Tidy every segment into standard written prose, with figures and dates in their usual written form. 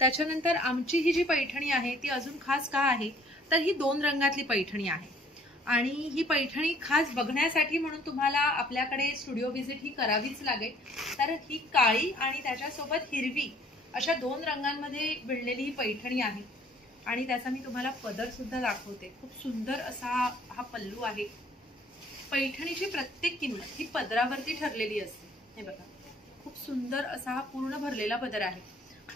त्याच्यानंतर आमची ही जी पैठणी आहे ती अजून खास का आहे तर ही 2 रंगातली पैठणी आहे आणि ही पैठणी खास बघण्यासाठी म्हणून तुम्हाला आपल्याकडे स्टुडिओ व्हिजिट ही करावीच लागेल। तर ही काळी आणि त्याच्यासोबत हिरवी अशा 2 रंगांमध्ये विणलेली ही पैठणी आहे आणि त्याचा मी तुम्हाला पदर सुद्धा दाखवते। खूप सुंदर असा हा पल्लू आहे। पैठणीची प्रत्येक किंमत ही पदरावरती ठरलेली असते। हे बघा, खूप सुंदर असा हा पूर्ण भरलेला पदर आहे।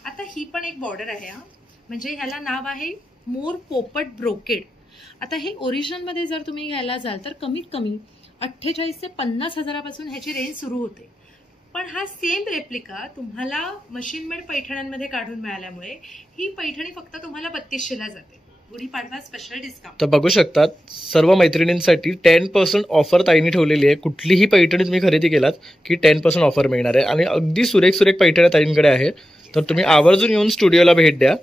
आता ही पण एक बॉर्डर आहे हा, म्हणजे ह्याला नाव आहे मोर पोपट ब्रोकेड। आता हे ओरिजिनल मध्ये जर तुम्ही घ्यायला जाल तर कमीत कमी 48 ते 50 हजारापासून ह्याची रेंज सुरू होते, पण हा सेम रेप्लिका तुम्हाला मशीन मेड पैठण्यांमध्ये काढून मिळाल्यामुळे ही पैठणी फक्त तुम्हाला 3200 ला जाते। Gudi Padwa special discount. तर बघू शकतात सर्व मैत्रिणींसाठी 10% ऑफर ताईंनी ठेवलेली आहे। कुठलीही पैठणी तुम्ही खरेदी केलात की 10% ऑफर मिळणार आहे आणि अगदी सुरेख सुरेख पैठण्या ताईंकडे आहे। तर तुम्ही आवर्जून येऊन स्टुडिओला भेट द्या।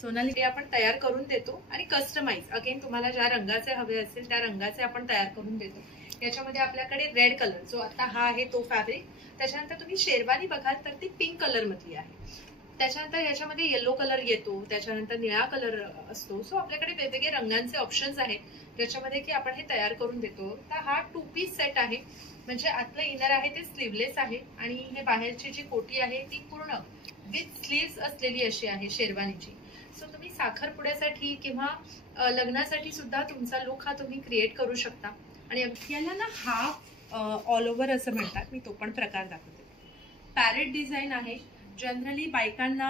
सोनाली आपण तयार करून देतो आणि कस्टमाइज अगेन तुम्हाला ज्या रंगाचे हवे असेल त्या रंगाचे आपण तयार करून देतो। याच्यामध्ये आपल्याकडे रेड कलर जो आता हा आहे तो फॅब्रिक, त्याच्यानंतर तुम्ही शेरवानी बघाल तर ती पिंक कलर मधली आहे, त्याच्यानंतर याच्यामध्ये येलो कलर येतो, त्याच्यानंतर निळा कलर असतो। सो आपल्याकडे वेगवेगळे रंगांचे ऑप्शन्स आहेत ज्याच्यामध्ये की आपण हे तयार करून देतो। तर हा 2 पीस सेट आहे, म्हणजे आतलं इनर आहे ते स्लीवलेस आहे आणि हे बाहेरची जी कोटी आहे ती पूर्ण विथ स्लीव्स असलेली अशी आहे शेरवानीची। सो तुम्ही साखरपुड्यासाठी किंवा लग्नासाठी सुद्धा तुमचा लुक हा तुम्ही क्रिएट करू शकता। आणि याला ना हाफ ऑल ओव्हर असं म्हणतात, मी तो पण प्रकार दाखवते। पॅरेट डिझाईन आहे। जनरली बायकांना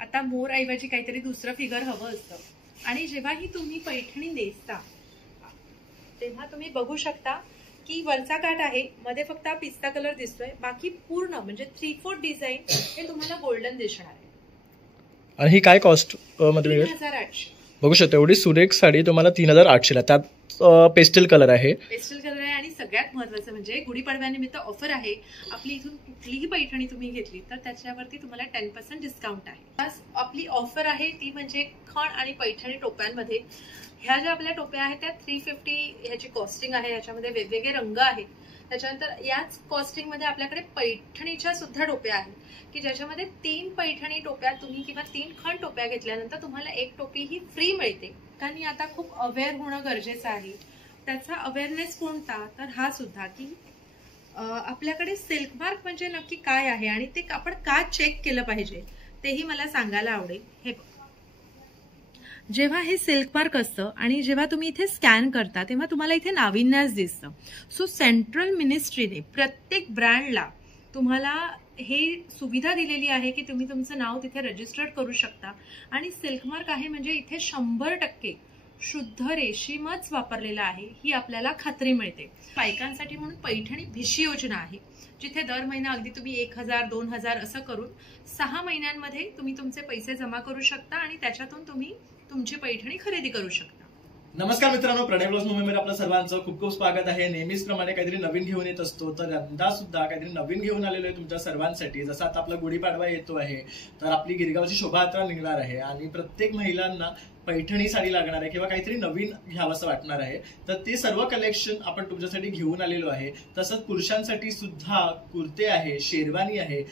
आता मोर ऐवजी काहीतरी दुसरं फिगर हवं असतं आणि जेव्हा ही तुम्ही पैठणी नेसता तेव्हा तुम्ही बघू शकता की वरचा काठ आहे, मध्ये फक्त पिस्ता कलर दिसतोय, बाकी पूर्ण म्हणजे 3/4 डिझाईन हे तुम्हाला गोल्डन दिसणार आहे। आणि ही काय कॉस्ट मध्ये मिळेल? 3800। बघू शकता एवढी सुरेख साडी तुम्हाला 3800 ला। त्यात पेस्टल कलर आहे। पेस्टल कलर आहे आणि सगळ्यात महत्त्वाचं म्हणजे गुढीपाडव्यानिमित्त ऑफर आहे। आपली इथून कुठलीही पैठणी तुम्ही घेतली तर त्याच्यावरती तुम्हाला 10% डिस्काउंट आहे। आपली ऑफर आहे ती म्हणजे खण आणि पैठणी टोप्यांमध्ये। ह्या ज्या आपल्या टोप्या आहेत त्या 350 ह्याची कॉस्टिंग आहे। याच्यामध्ये वेगवेगळे रंग आहेत। त्याच्यानंतर याच कॉस्टिंग मध्ये आपल्याकडे पैठणीच्या सुद्धा टोप्या आहेत की ज्याच्यामध्ये 3 पैठणी टोप्या तुम्ही किंवा 3 खण टोप्या घेतल्यानंतर तुम्हाला एक टोपी ही फ्री मिळते। कारण आता खूप अवेअर होणं गरजेचं आहे। त्याचा अवेअरनेस कोणता तर हा सुद्धा की आपल्याकडे सिल्क मार्क म्हणजे नक्की काय आहे आणि ते आपण का चेक केलं पाहिजे तेही मला सांगायला आवडेल। हे जेव्हा हे सिल्क मार्क असतं आणि जेव्हा तुम्ही इथे स्कॅन करता तेव्हा तुम्हाला इथे नाविन्यास दिसतं। सो सेंट्रल मिनिस्ट्रीने प्रत्येक ब्रँडला तुम्हाला हे सुविधा दिलेली आहे की तुम्ही तुमचं नाव तिथे रजिस्टर्ड करू शकता आणि सिल्क मार्क आहे म्हणजे इथे 100% शुद्ध रेशीमच वापरलेला आहे ही आपल्याला खात्री मिळते। बायकांसाठी म्हणून पैठणी भिशी योजना आहे, जिथे दर महिना अगदी तुम्ही 1000-2000 असं करून 6 महिन्यांमध्ये तुम्ही तुमचे पैसे जमा करू शकता आणि त्याच्यातून तुम्ही तुमची पैठणी खरेदी करू शकता। नमस्कार मित्रांनो, प्रणय ब्लॉग्स मुंबईमध्ये आपलं सर्वांचं खूप खूप स्वागत आहे। नेहमीच प्रमाणे काहीतरी नवीन घेऊन येत असतो, तर यंदा सुद्धा काहीतरी नवीन घेऊन आलेलो आहे तुमच्या सर्वांसाठी। जसं आता आपला गुढीपाडवा येतो आहे तर आपली गिरगावची शोभायात्रा निघणार आहे आणि प्रत्येक महिलांना पैठणी साडी लागणार आहे किंवा काहीतरी नवीन घ्यावंसं वाटणार आहे, तर ते सर्व कलेक्शन आपण तुमच्यासाठी घेऊन आलेलो आहे। तसंच पुरुषांसाठी सुद्धा कुर्ते आहे, शेरवानी आहे,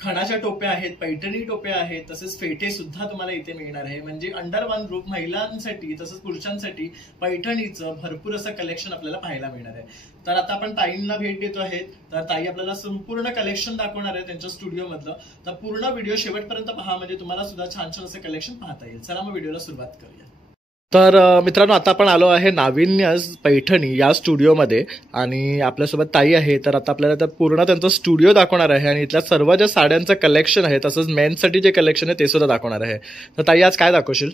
खणाच्या टोप्या आहेत, पैठणी टोप्या आहेत, तसेच फेटे सुद्धा तुम्हाला इथे मिळणार आहे। म्हणजे अंडर वन रूफ महिलांसाठी तसंच पुरुषांसाठी पैठणीचं भरपूर असं कलेक्शन आपल्याला पाहायला मिळणार आहे। तर आता आपण ताईंना भेट देतो आहे, तर ताई आपल्याला संपूर्ण कलेक्शन दाखवणार आहे त्यांच्या स्टुडिओ मधलं। तर पूर्ण व्हिडिओ शेवटपर्यंत पहा म्हणजे तुम्हाला सुद्धा छान छान असं कलेक्शन पाहता येईल। चला मग व्हिडिओला सुरुवात करूया। तर मित्रांनो आता आपण आलो आहे नाविन्यास पैठणी या स्टुडिओमध्ये आणि आपल्यासोबत ताई आहे। तर आता आपल्याला तर पूर्ण त्यांचा स्टुडिओ दाखवणार आहे आणि इथल्या सर्व ज्या साड्यांचं कलेक्शन आहे तसंच मेन्ससाठी जे कलेक्शन आहे ते सुद्धा दाखवणार आहे। तर ताई आज काय दाखवशील?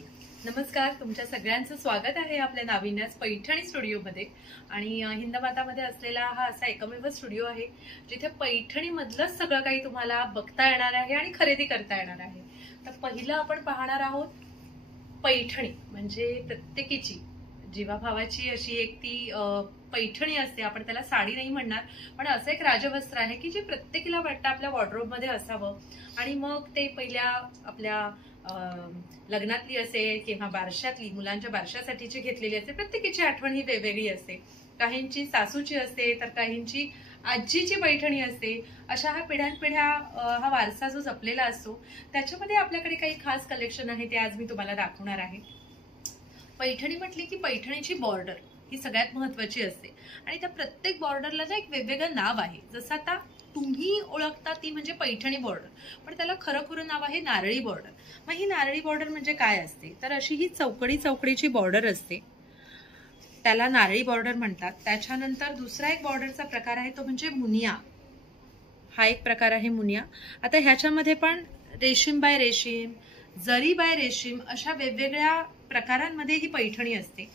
नमस्कार, तुमच्या सगळ्यांचं स्वागत आहे आपल्या नाविन्यास पैठणी स्टुडिओमध्ये। आणि हिंदमातामध्ये असलेला हा असा एकमेव स्टुडिओ आहे जिथे पैठणी मधलंच सगळं काही तुम्हाला बघता येणार आहे आणि खरेदी करता येणार आहे। तर पहिलं आपण पाहणार आहोत पैठणी, म्हणजे प्रत्येकीची जीवाभावाची अशी एक ती पैठणी असते। आपण त्याला साडी नाही म्हणणार, पण असं एक राजवस्त्र आहे की जे प्रत्येकीला वाटतं आपल्या वॉर्डरोब मध्ये असावं आणि मग ते पहिल्या आपल्या लग्नातली असेल किंवा बारशातली मुलांच्या बारशासाठीची घेतलेली असते। प्रत्येकीची आठवण ही वेगवेगळी असते। काहींची सासूची असते तर काहींची आजीची पैठणी असते, अशा हा पिढ्यानपिढ्या हा वारसा जो जपलेला असतो त्याच्यामध्ये आपल्याकडे काही खास कलेक्शन आहे ते आज मी तुम्हाला दाखवणार आहे. पैठणी म्हटली की पैठणीची बॉर्डर ही सगळ्यात महत्वाची असते आणि त्या प्रत्येक बॉर्डरला ना एक वेगवेगळं नाव आहे. जसं आता तुम्ही ओळखता ती म्हणजे पैठणी बॉर्डर, पण त्याला खरं नाव आहे नारळी बॉर्डर. मग ही नारळी बॉर्डर म्हणजे काय असते तर अशी ही चौकडीची बॉर्डर असते, त्याला नारळी बॉर्डर म्हणतात. त्याच्यानंतर दुसरा एक बॉर्डरचा प्रकार आहे तो म्हणजे मुनिया, हा एक प्रकार आहे मुनिया. आता ह्याच्यामध्ये पण रेशीम बाय रेशीम, जरी बाय रेशीम अशा वेगवेगळ्या प्रकारांमध्ये ही पैठणी असते.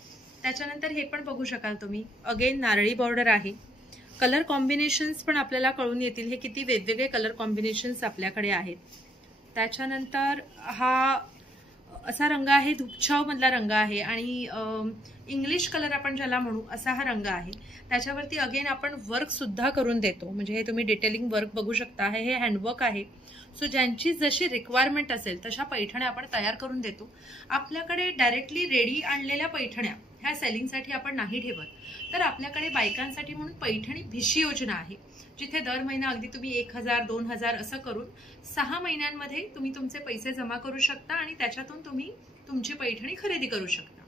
त्याच्यानंतर हे पण बघू शकाल तुम्ही, अगेन नारळी बॉर्डर आहे. कलर कॉम्बिनेशन्स पण आपल्याला कळून येतील हे किती वेगवेगळे कलर कॉम्बिनेशन्स आपल्याकडे आहेत. त्याच्यानंतर हा असा रंग आहे, धुपछाव मधला रंग आहे आणि इंग्लिश कलर आपण ज्याला म्हणू असा हा रंग आहे. त्याच्यावरती अगेन आपण वर्क सुद्धा करून देतो, म्हणजे हे तुम्ही डिटेलिंग वर्क बघू शकता, हे हँडवर्क आहे. सो ज्यांची जशी रिक्वायरमेंट असेल तशा पैठण्या आपण तयार करून देतो. आपल्याकडे डायरेक्टली रेडी आणलेल्या पैठण्या ह्या सेलिंगसाठी आपण नाही ठेवत, तर आपल्याकडे बायकांसाठी म्हणून पैठणी भिशी योजना आहे, जिथे दर महिना अगदी तुम्ही 1000 2000 असं करून 6 महिन्यांमध्ये तुम्ही तुमचे पैसे जमा करू शकता आणि त्याच्यातून तुम्ही तुमची पैठणी खरेदी करू शकता.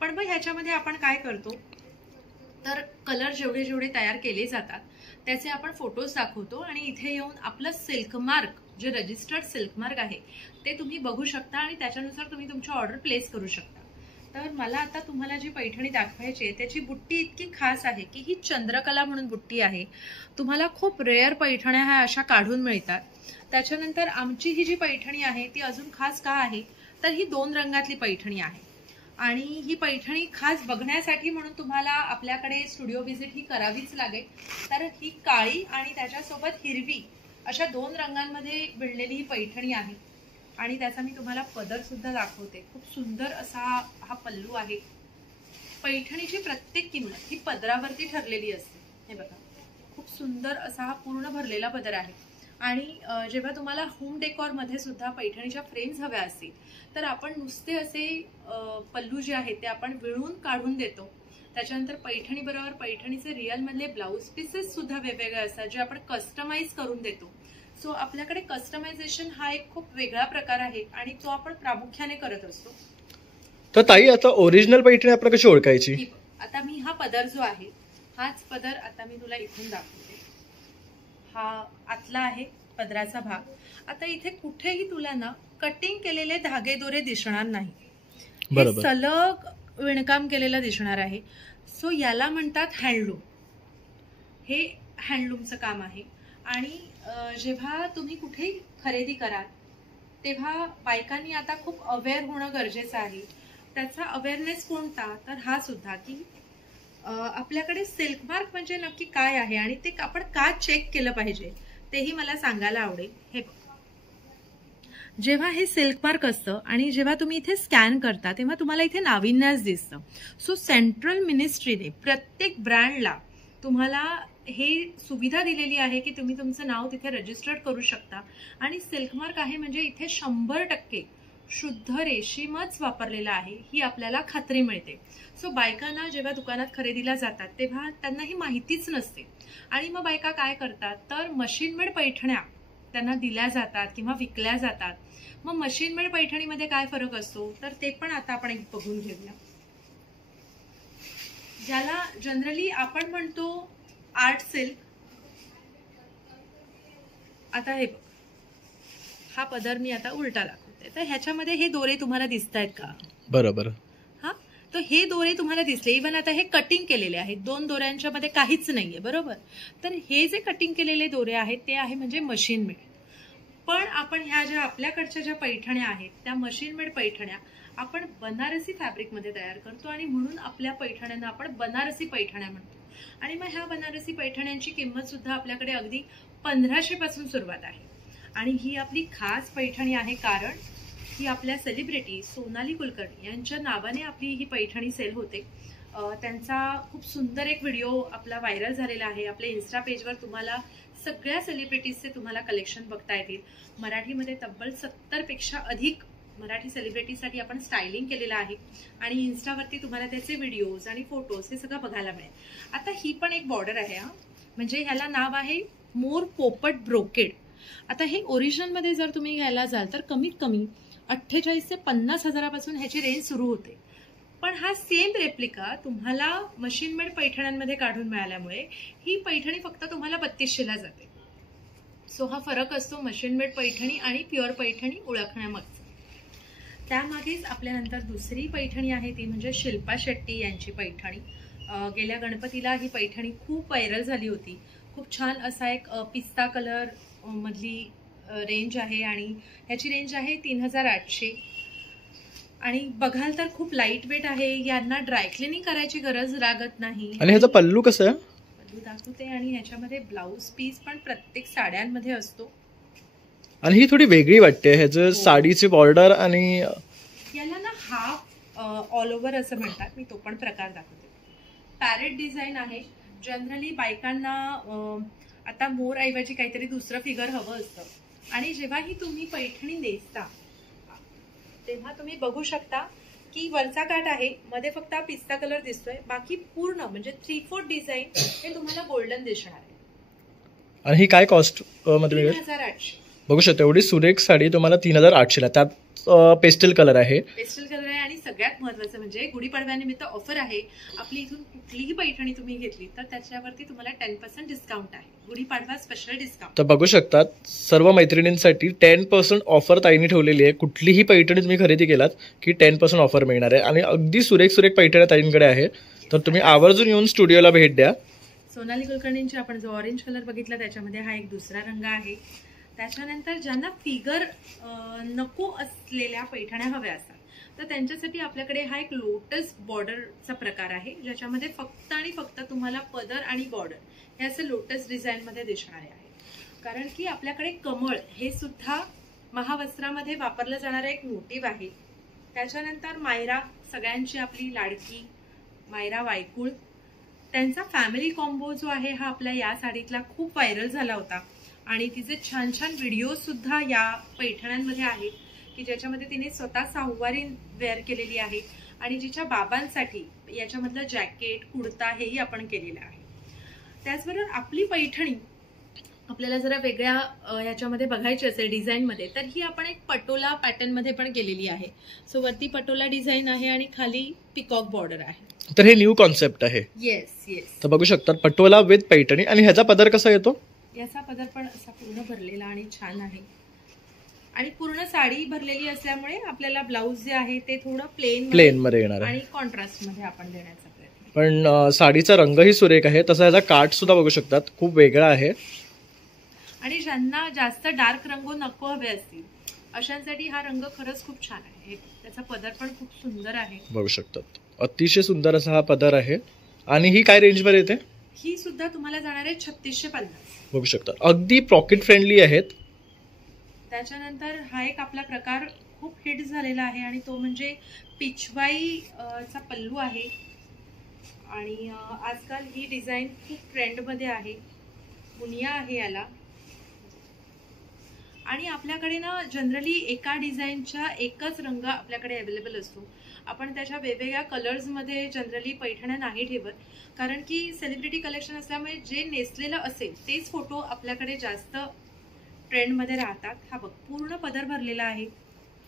पण मग ह्याच्यामध्ये आपण काय करतो तर कलर जेवढे जेवढे तयार केले जातात त्याचे आपण फोटोज दाखवतो आणि इथे येऊन आपलं सिल्क मार्क, जे रजिस्टर्ड सिल्क मार्क आहे ते तुम्ही बघू शकता आणि त्याच्यानुसार तुम्ही तुमची ऑर्डर प्लेस करू शकता. तर मला आता तुम्हाला जी पैठणी दाखवायची आहे त्याची बुट्टी इतकी खास आहे की ही चंद्रकला म्हणून बुट्टी आहे. तुम्हाला खूप रेअर पैठण्या ह्या अशा काढून मिळतात. त्याच्यानंतर आमची ही जी पैठणी आहे ती अजून खास का आहे तर ही 2 रंगातली पैठणी आहे आणि ही पैठणी खास बघण्यासाठी म्हणून तुम्हाला आपल्याकडे स्टुडिओ व्हिजिट ही करावीच लागेल. तर ही काळी आणि त्याच्यासोबत हिरवी अशा 2 रंगांमध्ये विणलेली ही पैठणी आहे आणि त्याचा मी तुम्हाला पदर सुद्धा दाखवते. खूप सुंदर असा हा पल्लू आहे. पैठणीची प्रत्येक किंमत ही पदरावरती ठरलेली असते. हे बघा, खूप सुंदर असा हा पूर्ण भरलेला पदर आहे. आणि जेव्हा तुम्हाला होम डेकॉर मध्ये सुद्धा पैठणीच्या फ्रेम्स हव्या असतील तर आपण नुसते असे पल्लू जे आहेत ते आपण विळून काढून देतो. त्याच्यानंतर पैठणी बरोबर पैठणीचे रिअल मधले ब्लाउज पीसेस सुद्धा वेगवेगळे असतात जे आपण कस्टमाइज करून देतो. सो आपल्याकडे कस्टमायझेशन हा एक खूप वेगळा प्रकार आहे आणि तो आपण प्रामुख्याने करत असतो. तर ताई, आता ओरिजिनल पैठणी आपण कशी ओळखायची? आता मी हा पदर जो आहे हाच पदर आता मी तुला इथून दाखवते. हा आतला आहे पदराचा भाग. आता इथे कुठेही तुला ना कटिंग केलेले धागे दोरे दिसणार नाही, बरोबर, सलग विणकाम केलेलं दिसणार आहे. सो याला म्हणतात हँडलूम. हे हँडलूमचं काम आहे. आणि जेव्हा तुम्ही कुठेही खरेदी कराल तेव्हा बायकांनी आता खूप अवेअर होणं गरजेचं आहे. त्याचा अवेअरनेस कोणता तर हा सुद्धा की आपल्याकडे सिल्क मार्क म्हणजे नक्की काय आहे आणि ते आपण का चेक केलं पाहिजे तेही मला सांगायला आवडेल. हे जेव्हा हे सिल्क मार्क असतं आणि जेव्हा तुम्ही इथे स्कॅन करता तेव्हा तुम्हाला इथे नाविन्यास दिसतं. सो सेंट्रल मिनिस्ट्रीने प्रत्येक ब्रँडला तुम्हाला हे सुविधा दिलेली आहे की तुम्ही तुमचं नाव तिथे रजिस्टर्ड करू शकता आणि सिल्क मार्क आहे म्हणजे इथे 100% शुद्ध रेशीमच वापरलेला आहे ही आपल्याला खात्री मिळते. सो बायकांना जेव्हा दुकानात खरेदीला जातात तेव्हा त्यांना ही माहितीच नसते आणि मग बायका काय करतात तर मशीन मेड पैठण्या त्यांना दिल्या जातात किंवा विकल्या जातात. मग मशीन मेड पैठणीमध्ये काय फरक असतो तर ते पण आता आपण एक बघून घेऊया. ज्याला जनरली आपण म्हणतो आर्ट सिल्क. आता हे हा पदर मी आता उलटा दाखवते. तर ह्याच्यामध्ये हे दोरे तुम्हाला दिसत आहेत का? बरोबर. हा, तर हे दोरे तुम्हाला दिसले. इव्हन आता हे कटिंग केलेले आहेत, 2 दोऱ्यांच्या मध्ये काहीच नाहीये, बरोबर. तर हे जे कटिंग केलेले दोरे आहेत ते आहे म्हणजे मशीन मेड. पण आपण ह्या ज्या आपल्याकडच्या ज्या पैठण्या आहेत त्या मशीन मेड पैठण्या आपण बनारसी फॅब्रिक मध्ये तयार करतो आणि म्हणून आपल्या पैठण्यांना आपण बनारसी पैठण्या म्हणतो. आणि मग ह्या बनारसी पैठण्यांची किंमत सुद्धा आपल्याकडे अगदी 1500 पासून सुरुवात आहे. आणि ही आपली खास पैठणी आहे कारण ही आपल्या सेलिब्रिटी सोनाली कुलकर्णी यांच्या नावाने आपली ही पैठणी सेल होते. त्यांचा खूप सुंदर एक व्हिडिओ आपला व्हायरल झालेला आहे. आपल्या इन्स्टा पेजवर तुम्हाला सगळ्या सेलिब्रिटीजचे तुम्हाला कलेक्शन बघता येतील. मराठीमध्ये तब्बल 70 पेक्षा अधिक मराठी सेलिब्रिटीसाठी आपण स्टायलिंग केलेलं आहे आणि इन्स्टावरती तुम्हाला त्याचे व्हिडिओज आणि फोटोज हे सगळं बघायला मिळेल. आता ही पण एक बॉर्डर आहे. म्हणजे ह्याला नाव आहे मोर पोपट ब्रोकेड. आता हे ओरिजिनल मध्ये जर तुम्ही घ्यायला जाल तर कमीत कमी 48 ते 50 हजारापासून ह्याची रेंज सुरू होते. पण हा सेम रेप्लिका तुम्हाला मशीन मेड पैठण्यांमध्ये काढून मिळाल्यामुळे ही पैठणी फक्त तुम्हाला 3200ला जाते. सो हा फरक असतो मशीन मेड पैठणी आणि प्युअर पैठणी ओळखण्यामागचा. त्यामागेच आपल्यानंतर दुसरी पैठणी आहे ती म्हणजे शिल्पा शेट्टी यांची पैठणी. गेल्या गणपतीला ही पैठणी खूप व्हायरल झाली होती. खूप छान असा एक पिस्ता कलर मधली रेंज आहे आणि ह्याची रेंज आहे 3800. आणि बघाल तर खूप लाईट वेट आहे. यांना ड्रायक्लिनिंग करायची गरज लागत नाही. आणि ह्याचा पल्लू कसं आहे दाखवते. आणि ह्याच्यामध्ये ब्लाउज पीस पण प्रत्येक साड्यांमध्ये असतो. आणि ही थोडी वेगळी वाटते. ह्याचं साडीची बॉर्डर आणि याला ना हाफ ऑल ओव्हर असं म्हणतात. मी तो पण प्रकार दाखवते. पॅरेट डिझाईन आहे. जनरली बायकांना आता मोर ऐवजी काहीतरी दुसरं फिगर हवं असतं. आणि जेव्हाही तुम्ही पैठणी नेसता तेव्हा तुम्ही बघू शकता की वरचा काठ आहे, मध्ये फक्त पिस्ता कलर दिसतोय, बाकी पूर्ण म्हणजे 3/4 डिझाईन हे तुम्हाला गोल्डन दिसणार आहे. आणि ही काय कॉस्ट मध्ये 3800. बघू शकता एवढी सुरेख साडी तुम्हाला 3800ला. त्यात पेस्टल कलर आहे. पेस्टल कलर आहे. आणि सगळ्यात महत्त्वाचं म्हणजे गुढीपाडव्यानिमित्त ऑफर आहे. आपली इथून कुठलीही पैठणी तुम्ही घेतली तर त्याच्यावरती तुम्हाला 10% डिस्काउंट आहे. Gudi Padwa special discount. तर बघू शकतात सर्व मैत्रिणींसाठी 10% ऑफर ताईंनी ठेवलेली आहे. कुठलीही पैठणी तुम्ही खरेदी केलात की 10% ऑफर मिळणार आहे. आणि अगदी सुरेख सुरेख पैठण्या ताईंकडे आहे. तर तुम्ही आवर्जून येऊन स्टुडिओला भेट द्या. सोनाली कुलकर्णींची आपण जो ऑरेंज कलर बघितला त्याच्यामध्ये हा एक दुसरा रंग आहे. त्याच्यानंतर ज्यांना फिगर नको असलेल्या पैठण्या हव्या असतात तर त्यांच्यासाठी आपल्याकडे हा एक लोटस बॉर्डरचा प्रकार आहे, ज्याच्यामध्ये फक्त आणि फक्त तुम्हाला पदर आणि बॉर्डर हे असं लोटस डिझाईन मध्ये दिसणारे आहे. कारण की आपल्याकडे कमळ हे सुद्धा महावस्त्रामध्ये वापरलं जाणारं एक मोटिव्ह आहे. त्याच्यानंतर मायरा, सगळ्यांची आपली लाडकी मायरा वायकुळ, त्यांचा फॅमिली कॉम्बो जो आहे हा आपल्या या साडीतला खूप व्हायरल झाला होता. आणि तिचे छान छान व्हिडिओ सुद्धा या पैठण्यांमध्ये आहेत की ज्याच्यामध्ये तिने स्वतः सहावारी वेअर केलेली आहे. आणि जिच्या बाबांसाठी याच्यामधलं जॅकेट कुर्ता हेही आपण केलेलं आहे. त्याचबरोबर आपली पैठणी आपल्याला जरा वेगळ्या ह्याच्यामध्ये बघायची असेल डिझाईनमध्ये तर ही आपण एक पटोला पॅटर्नमध्ये पण केलेली आहे. सो वरती पटोला डिझाईन आहे आणि खाली पिकॉक बॉर्डर आहे. तर हे न्यू कॉन्सेप्ट आहे. Yes yes. तर बघू शकतात पटोला विथ पैठणी. आणि ह्याचा पदर कसा येतो? याचा पदर पण असा पूर्ण भरलेला आणि छान आहे. आणि पूर्ण साडी भरलेली असल्यामुळे आपल्याला ब्लाउज जे आहे ते थोडं प्लेन मध्ये येणार आहे आणि कॉन्ट्रास्ट मध्ये आपण देण्याचा प्रयत्न. पण साडीचा रंगही सुरेख आहे. तसा याचा काठ सुद्धा बघू शकतात खूप वेगळा आहे. आणि ज्यांना जास्त डार्क रंग नको हवे असतील अशांसाठी हा रंग खरंच खूप छान आहे. त्याचा पदर पण खूप सुंदर आहे. बघू शकतात अतिशय सुंदर असा हा पदर आहे. आणि ही काय रेंज मध्ये येते? ही सुद्धा तुम्हाला जाणार आहे 3650. बघू शकता अगदी पॉकेट फ्रेंडली आहेत. त्याच्यानंतर हा एक आपला प्रकार खूप हिट झालेला आहे आणि तो म्हणजे पिचवाई चा पल्लू आहे. आणि आजकाल ही डिझाईन खूप ट्रेंडमध्ये आहे. मुनिया आहे याला. आणि आपल्याकडे ना जनरली एका डिझाईनच्या एकच रंग आपल्याकडे अवेलेबल असतो. आपण त्याच्या वेगवेगळ्या कलर्समध्ये जनरली पैठण्या नाही ठेवत, कारण की सेलिब्रिटी कलेक्शन असल्यामुळे जे नेसलेलं असेल तेच फोटो आपल्याकडे जास्त ट्रेंडमध्ये राहतात. हा बघ पूर्ण पदर भरलेला आहे.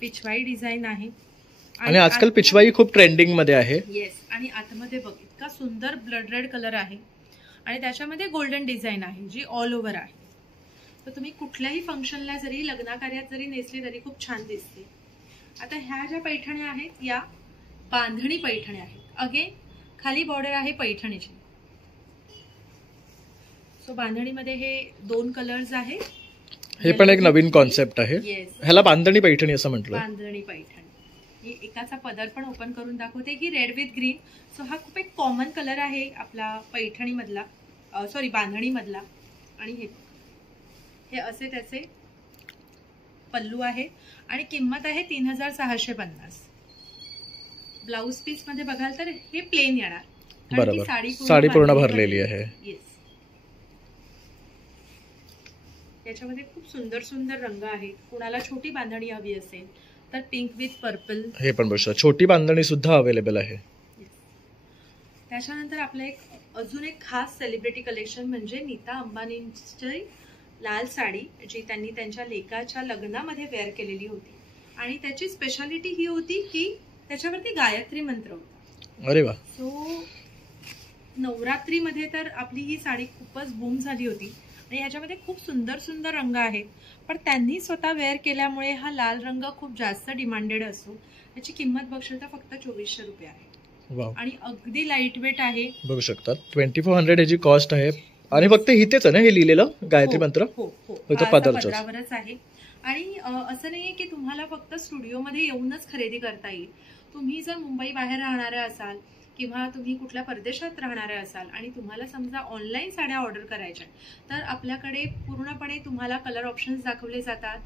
पिचवाई डिझाईन आहे. आणि आजकाल पिचवाई खूप ट्रेंडिंग मध्ये आहे. येस. आणि आतमध्ये बघ इतका सुंदर ब्लड रेड कलर आहे आणि त्याच्यामध्ये गोल्डन डिझाईन आहे जी ऑल ओव्हर आहे. तर तुम्ही कुठल्याही फंक्शनला जरी लग्न कार्यात जरी नेसली तरी खूप छान दिसते. आता ह्या ज्या पैठण्या आहेत या बांधणी पैठण्या आहेत. अगेन खाली बॉर्डर आहे पैठणीची. सो बांधणीमध्ये हे 2 कलर्स आहेत. हे पण एक नवीन कॉन्सेप्ट आहे. ह्याला बांधणी पैठणी असं म्हटलं. बांधणी पैठणी. ही एकाचा पदर पण ओपन करून दाखवते की रेड विथ ग्रीन. सो हा खूप एक कॉमन कलर आहे आपला पैठणी मधला, सॉरी बांधणी मधला. आणि हे असे त्याचे पल्लू आहे आणि किंमत आहे 3650. ब्लाउज पीस मध्ये बघाल तर हे प्लेन येणार. बरोबर. साडी पूर्ण भरलेली आहे. येस. याच्यामध्ये खूप सुंदर सुंदर रंग आहेत. कुणाला छोटी बांधणी हवी असेल तर पिंक विथ पर्पल. हे पण बघा छोटी बांधणी सुद्धा अवेलेबल आहे. त्याच्यानंतर आपलं अजून एक खास सेलिब्रिटी कलेक्शन म्हणजे नीता अंबानींची लाल साडी, जी त्यांनी त्यांच्या लेकाच्या लग्नामध्ये वेअर केलेली होती. आणि त्याची स्पेशालिटी ही होती की त्याच्यावरती गायत्री मंत्र होता. अरे वा. सो नवरात्रीमध्ये तर आपली ही साडी खूपच बूम झाली होती आणि ह्याच्यामध्ये खूप सुंदर सुंदर रंग आहेत. पण त्यांनी स्वतः वेअर केल्यामुळे हा लाल रंग खूप जास्त डिमांडेड असतो. त्याची किंमत बघशील तर फक्त 2400 रुपये आहे आणि अगदी लाईट वेट आहे. बघू शकतात 2400 ह्याची कॉस्ट आहे. आणि फक्त इथेच आहे ना हे लिहिलेलं गायत्री मंत्र? हो, पदरावरच आहे. आणि असं नाहीये की तुम्हाला फक्त स्टुडिओमध्ये येऊनच खरेदी करता येईल. तुम्ही जर मुंबई बाहेर राहणारे असाल किंवा तुम्ही कुठल्या परदेशात राहणारे असाल आणि तुम्हाला समजा ऑनलाईन साड्या ऑर्डर करायच्या तर आपल्याकडे पूर्णपणे तुम्हाला कलर ऑप्शन्स दाखवले जातात.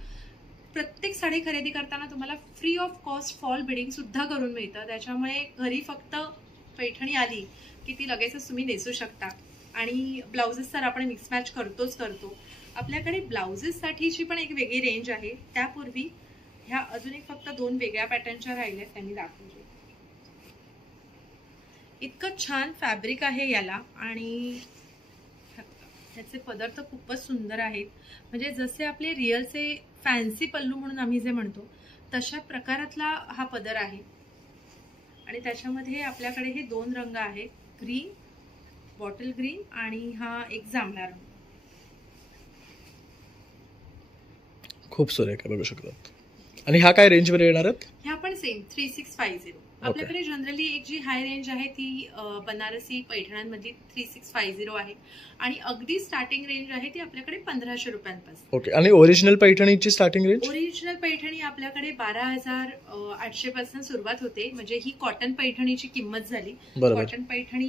प्रत्येक साडी खरेदी करताना तुम्हाला free of cost fall bidding सुद्धा करून मिळतं. त्याच्यामुळे घरी फक्त पैठणी आली की ती लगेचच तुम्ही नेसू शकता. आणि ब्लाउजेस तर आपण मिक्स मॅच करतो. आपल्याकडे ब्लाउजेस साठीची पण एक वेगळी रेंज आहे. त्यापूर्वी ह्या अजून एक फक्त 2 वेगळ्या पॅटर्नच्या राहिल्या त्यांनी दाखवले. इतकं छान फॅब्रिक आहे याला आणि ह्याचे पदर खूपच सुंदर आहेत. म्हणजे जसे आपले रिअलचे फॅन्सी पल्लू म्हणून आम्ही जे म्हणतो तशा प्रकारातला हा पदर आहे. आणि त्याच्यामध्ये आपल्याकडे हे 2 रंग आहेत, ग्रीन, बॉटल ग्रीन आणि हा एक जांभळा रंग. खूप सुरेख आहे, बघू शकतात. आणि हा काय रेंज मध्ये येणार आहेत? ह्या पण सेम 3650. आपल्याकडे जनरली एक जी हाय रेंज आहे ती बनारसी पैठण्यांमध्ये 3650 आहे आणि अगदी स्टार्टिंग रेंज आहे ती आपल्याकडे 1500 रुपयांपासून. ओके. आणि ओरिजिनल पैठणीची स्टार्टिंग रेंज? ओरिजिनल पैठणी आपल्याकडे 12800 पासून सुरुवात होते. म्हणजे ही कॉटन पैठणीची किंमत झाली. कॉटन पैठणी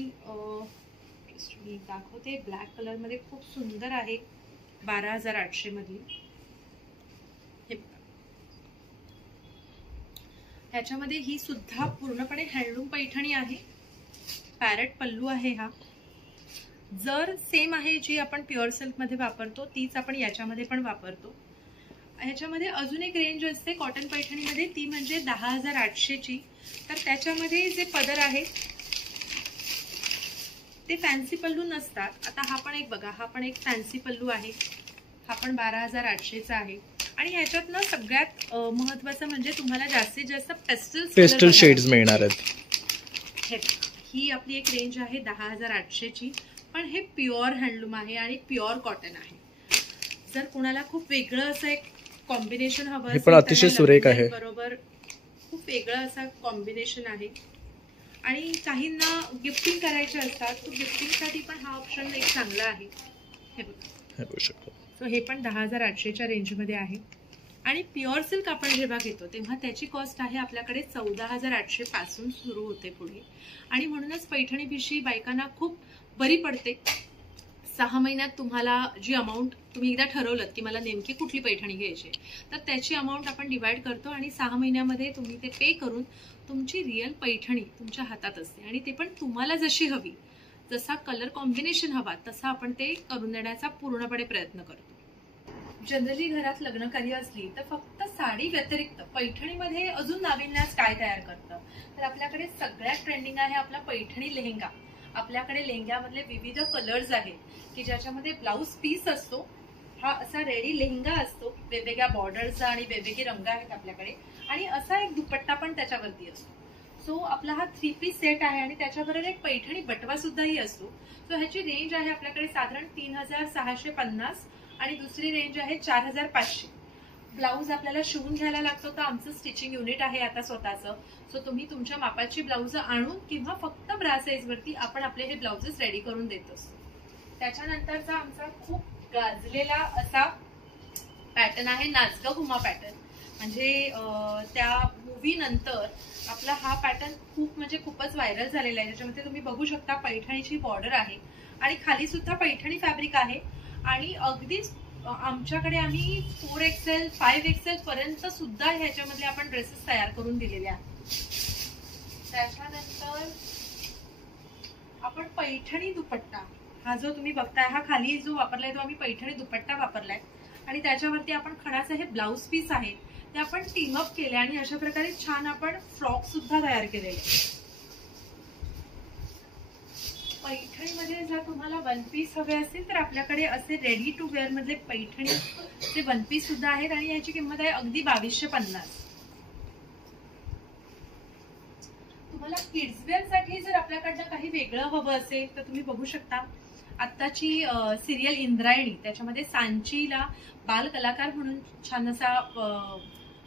दाखवते, ब्लॅक कलर मध्ये खूप सुंदर आहे, 12800 मधली. ह्याच्यामध्ये ही सुद्धा पूर्णपणे हँडलूम पैठणी आहे. पॅरेट पल्लू आहे हा. जर सेम आहे जी आपण प्युअर सिल्क मध्ये वापरतो तीच आपण याच्यामध्ये पण वापरतो. ह्याच्यामध्ये अजून एक रेंज असते कॉटन पैठणीमध्ये, ती म्हणजे 10800 ची. तर त्याच्यामध्ये जे पदर आहेत ते फॅन्सी पल्लू नसतात. आता हा पण एक बघा, हा पण एक फॅन्सी पल्लू आहे. हा पण 12800 चा आहे. आणि ह्याच्यात ना सगळ्यात महत्वाचं म्हणजे तुम्हाला जास्तीत जास्त पेस्टल शेड्स मिळणार आहेत. ही आपली एक रेंज आहे 10800 ची. पण हे प्युअर हँडलूम आहे आणि प्युअर कॉटन आहे. जर कोणाला खूप वेगळं असं एक कॉम्बिनेशन हवं असेल पण अतिशय सुरेख आहे, बरोबर, खूप वेगळं असं कॉम्बिनेशन आहे. आणि काहींना गिफ्टिंग करायचे असतात तर गिफ्टिंगसाठी पण हा ऑप्शन एक चांगला आहे. हे बघा, सो हे पण 10800 च्या रेंजमध्ये आहे. आणि प्युअर सिल्क आपण जेव्हा घेतो तेव्हा त्याची कॉस्ट आहे आपल्याकडे 14800 पासून सुरू होते पुढे. आणि म्हणूनच पैठणी पिशी बायकांना खूप बरी पडते. 6 महिन्यात तुम्हाला जी अमाऊंट तुम्ही एकदा ठरवलं की मला नेमकी कुठली पैठणी घ्यायची तर त्याची अमाऊंट आपण डिवाइड करतो आणि 6 महिन्यामध्ये तुम्ही ते पे करून तुमची रिअल पैठणी तुमच्या हातात असते. आणि ते पण तुम्हाला जशी हवी, जसा कलर कॉम्बिनेशन हवा तसा आपण ते करून देण्याचा पूर्णपणे प्रयत्न करतो. जनरली घरात लग्नकार्य असली तर फक्त साडी व्यतिरिक्त पैठणीमध्ये अजून नाविन्यास काय तयार करतं तर आपल्याकडे सगळ्यात ट्रेंडिंग आहे आपला पैठणी लेहंगा. आपल्याकडे लेहंग्यामधले विविध कलर्स आहेत की ज्याच्यामध्ये ब्लाउज पीस असतो. हा असा रेडी लेहंगा असतो, वेगवेगळ्या बॉर्डर्सचा आणि वेगवेगळे रंग आहेत आपल्याकडे. आणि असा एक दुपट्टा पण त्याच्यावरती असतो. सो आपला हा 3 पीस सेट आहे आणि त्याच्याबरोबर एक पैठणी बटवा सुद्धाही असतो. सो ह्याची रेंज आहे आपल्याकडे साधारण 3650 आणि दुसरी रेंज आहे 4500. ब्लाऊज आपल्याला शिवून घ्यायला लागतो तर आमचं स्टिचिंग युनिट आहे आता स्वतःचं. सो तुम्ही तुमच्या मापाची ब्लाऊज आणून किंवा फक्त ब्रा साईज वरती आपण आपले हे ब्लाउजेस रेडी करून देत असतो. त्याच्यानंतरचा आमचा खूप गाजलेला असा पॅटर्न आहे नाचगा घुमा पॅटर्न. म्हणजे त्या मूवी नंतर आपला हा पॅटर्न खूपच व्हायरल झालेला आहे. त्याच्यामध्ये तुम्ही बघू शकता पैठणीची बॉर्डर आहे आणि खाली सुद्धा पैठणी फॅब्रिक आहे. आणि अगदीच आमच्याकडे आम्ही 4XL 5XL पर्यंत सुद्धा ह्याच्यामध्ये आपण ड्रेसेस तयार करून दिलेले आहेत. त्याच्यानंतर आपण पैठणी दुपट्टा, हा जो तुम्ही बघताय हा खाली जो वापरलाय तो आम्ही पैठणी दुपट्टा वापरलाय. आणि त्याच्यावरती आपण खणाचं हे ब्लाउज पीस आहे ते आपण टीम अप केले आणि अशा प्रकारे छान आपण फ्रॉक सुद्धा तयार केलेले. पैठणीमध्ये जर तुम्हाला वन पीस हवे असेल तर आपल्याकडे असे रेडी टू वेअर मधले पैठणीचे वन पीस सुद्धा आहेत आणि याची किंमत आहे अगदी 2250. तुम्हाला किड्स वेअर साठी जर आपल्याकडनं काही वेगळं हवं असेल तर तुम्ही बघू शकता. आत्ताची सिरियल इंद्रायणी, त्याच्यामध्ये सांचीला बाल कलाकार म्हणून छान असा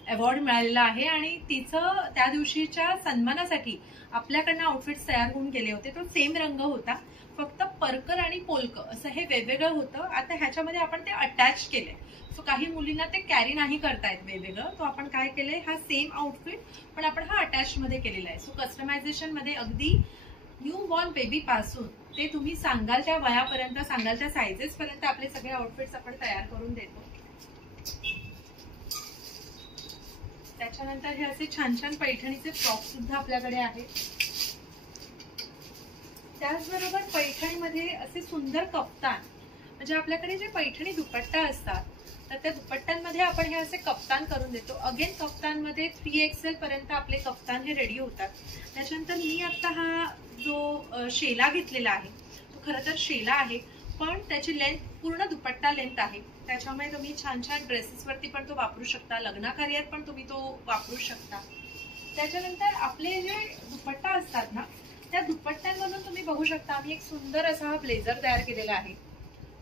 अवॉर्ड मिळालेला आहे आणि तिचं त्या दिवशीच्या सन्मानासाठी आपल्याकडनं आउटफिट्स तयार होऊन गेले होते. तो सेम रंग होता, फक्त पर्कर आणि पोलक असं हे वेगवेगळं होतं. आता ह्याच्यामध्ये आपण ते अटॅच केलंय, सो काही मुलींना ते कॅरी नाही करतायत वेगवेगळं. तो आपण काय केलंय, हा सेम आउटफिट पण आपण हा अटॅच मध्ये केलेला आहे. सो कस्टमायझेशन मध्ये अगदी न्यू बॉर्न बेबी पासून ते तुम्ही सांगाल त्या वयापर्यंत, सांगाल त्या सायझेस पर्यंत आपले सगळे आउटफिट्स आपण तयार करून देतो. त्याच्यानंतर हे असे छान छान पैठणीचे फ्रॉक सुद्धा आपल्याकडे आहेत. त्याचबरोबर पैठणीमध्ये असे सुंदर कप्तान, म्हणजे आपल्याकडे जे पैठणी दुपट्टा असतात तर त्या दुपट्ट्यांमध्ये आपण हे असे कप्तान करून देतो. अगेन कप्तानमध्ये 3XL पर्यंत आपले कप्तान हे रेडी होतात. त्याच्यानंतर मी आता हा जो शेला घेतलेला आहे तो खरं तर शेला आहे, पण त्याची लेंथ पूर्ण दुपट्टा लेंथ आहे. त्याच्यामुळे तुम्ही छान छान ड्रेसेस वरती पण तो वापरू शकता, लग्नाकार्यात पण तुम्ही तो वापरू शकता. त्याच्यानंतर आपले जे दुपट्टा असतात ना, त्या दुपट्ट्यांमधून तुम्ही बघू शकता आम्ही एक सुंदर असा हा ब्लेझर तयार केलेला आहे.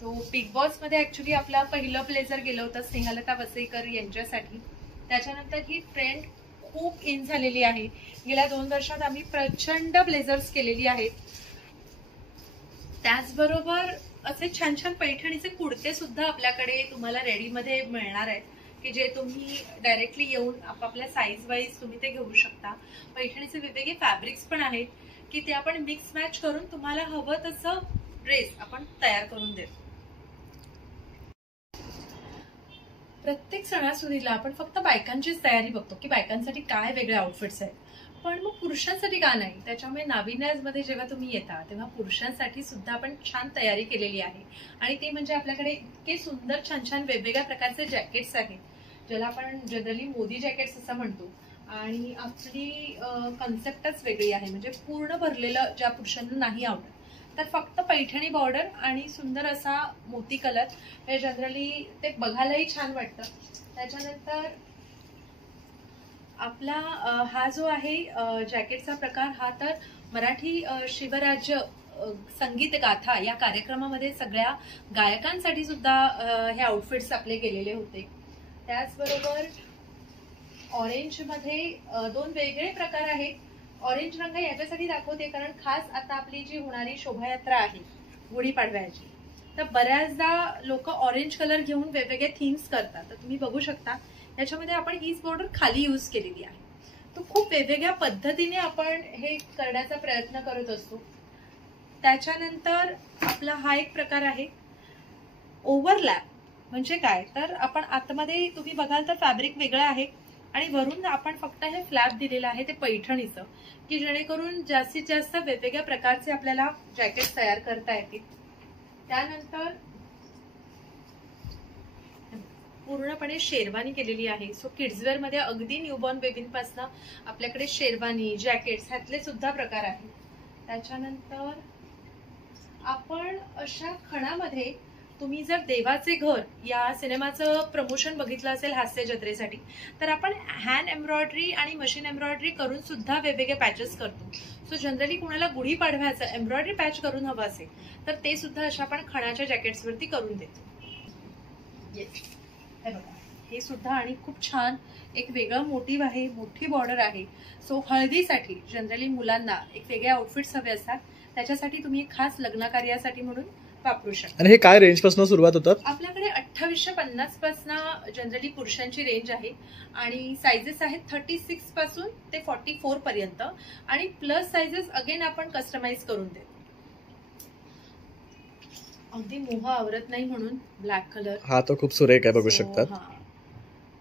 तो बिग बॉस मध्ये ऍक्च्युली आपला पहिलं ब्लेझर गेलं होतं स्नेहलता वसईकर यांच्यासाठी. त्याच्यानंतर ही ट्रेंड खूप इन झालेली आहे. गेल्या 2 वर्षात आम्ही प्रचंड ब्लेझर्स केलेली आहेत. त्याचबरोबर असे छान छान पैठणीचे कुर्ते सुद्धा आपल्याकडे तुम्हाला रेडीमध्ये मिळणार आहेत, की जे तुम्ही डायरेक्टली येऊन आपापल्या साईज वाईज तुम्ही ते घेऊ शकता. पैठणीचे वेगवेगळे फॅब्रिक्स पण आहेत की ते आपण मिक्स मॅच करून तुम्हाला हवं तसं ड्रेस आपण तयार करून देतो. प्रत्येक सणासुदीला आपण फक्त बायकांचीच तयारी बघतो की बायकांसाठी काय वेगळे आउटफिट्स आहेत, पण मग पुरुषांसाठी का नाही. त्याच्यामुळे नाविन्याजमध्ये जेव्हा तुम्ही येता तेव्हा पुरुषांसाठी सुद्धा आपण छान तयारी केलेली आहे. आणि ते म्हणजे आपल्याकडे इतके सुंदर छान छान वेगवेगळ्या प्रकारचे जॅकेट्स आहेत, ज्याला आपण जनरली मोदी जॅकेट्स असं म्हणतो. आणि आपली कन्सेप्टच वेगळी आहे, म्हणजे पूर्ण भरलेलं ज्या पुरुषांना नाही आवडत तर फक्त पैठणी बॉर्डर आणि सुंदर असा मोती कलर, हे जनरली ते बघायलाही छान वाटतं. त्याच्यानंतर आपला हा जो आहे जॅकेटचा प्रकार, हा तर मराठी शिवराज्य संगीत गाथा या कार्यक्रमामध्ये सगळ्या गायकांसाठी सुद्धा हे आउटफिट्स आपले केलेले होते. त्याचबरोबर ऑरेंज मध्ये 2 वेगळे प्रकार आहेत. ऑरेंज रंग याच्यासाठी दाखवते कारण खास आता आपली जी होणारी शोभायात्रा आहे गुढीपाडव्याची, तर बऱ्याचदा लोक ऑरेंज कलर घेऊन वेगवेगळे थीम्स करतात. तर तुम्ही बघू शकता याच्यामध्ये आपण हीच बॉर्डर खाली यूज केलेली आहे. तो खूप वेगवेगळ्या पद्धतीने आपण हे करण्याचा प्रयत्न करत असतो. त्याच्यानंतर आपला हा एक प्रकार आहे ओव्हरलॅप. म्हणजे काय, तर आपण आतमध्ये तुम्ही बघाल तर फॅब्रिक वेगळं आहे आणि वरून आपण फक्त हे फ्लॅप दिलेलं आहे ते पैठणीचं, की जेणेकरून जास्तीत जास्त वेगवेगळ्या प्रकारचे आपल्याला जॅकेट तयार करता येतील. त्यानंतर पूर्णपणे शेरवानी केलेली आहे. सो किड्सवेअर मध्ये अगदी न्यूबॉर्न बेबींपासून आपल्याकडे शेरवानी जॅकेट्स ह्यातले सुद्धा प्रकार आहेत. त्याच्यानंतर आपण अशा खणामध्ये तुम्ही जर देवाचे घर या सिनेमाचं प्रमोशन बघितलं असेल हास्य जत्रेसाठी, तर आपण हँड एम्ब्रॉयडरी आणि मशीन एम्ब्रॉयडरी करून सुद्धा वेगवेगळे पॅचेस करतो. सो जनरली कुणाला गुढीपाडव्याचं एम्ब्रॉयडरी पॅच करून हवं असेल तर ते सुद्धा अशा आपण खणाच्या जॅकेट्सवरती करून देतो. येस, हे बघा, हे सुद्धा आणि खूप छान एक वेगळं मोटिव्ह आहे, मोठी बॉर्डर आहे. सो हळदीसाठी जनरली मुलांना एक वेगळे आउटफिट्स हवे असतात, त्याच्यासाठी तुम्ही खास लग्नकार्यासाठी म्हणून वापरू शकता. आणि हे काय रेंज पासून सुरुवात होतात? आपल्याकडे 2850 पासून जनरली पुरुषांची रेंज आहे आणि सायझेस आहेत 36 पासून ते 44 पर्यंत आणि प्लस सायझेस अगेन आपण कस्टमाइज करून देतो. अगदी मोह आवरत नाही म्हणून ब्लॅक कलर हा तो खूप सुरेख आहे, बघू शकतात.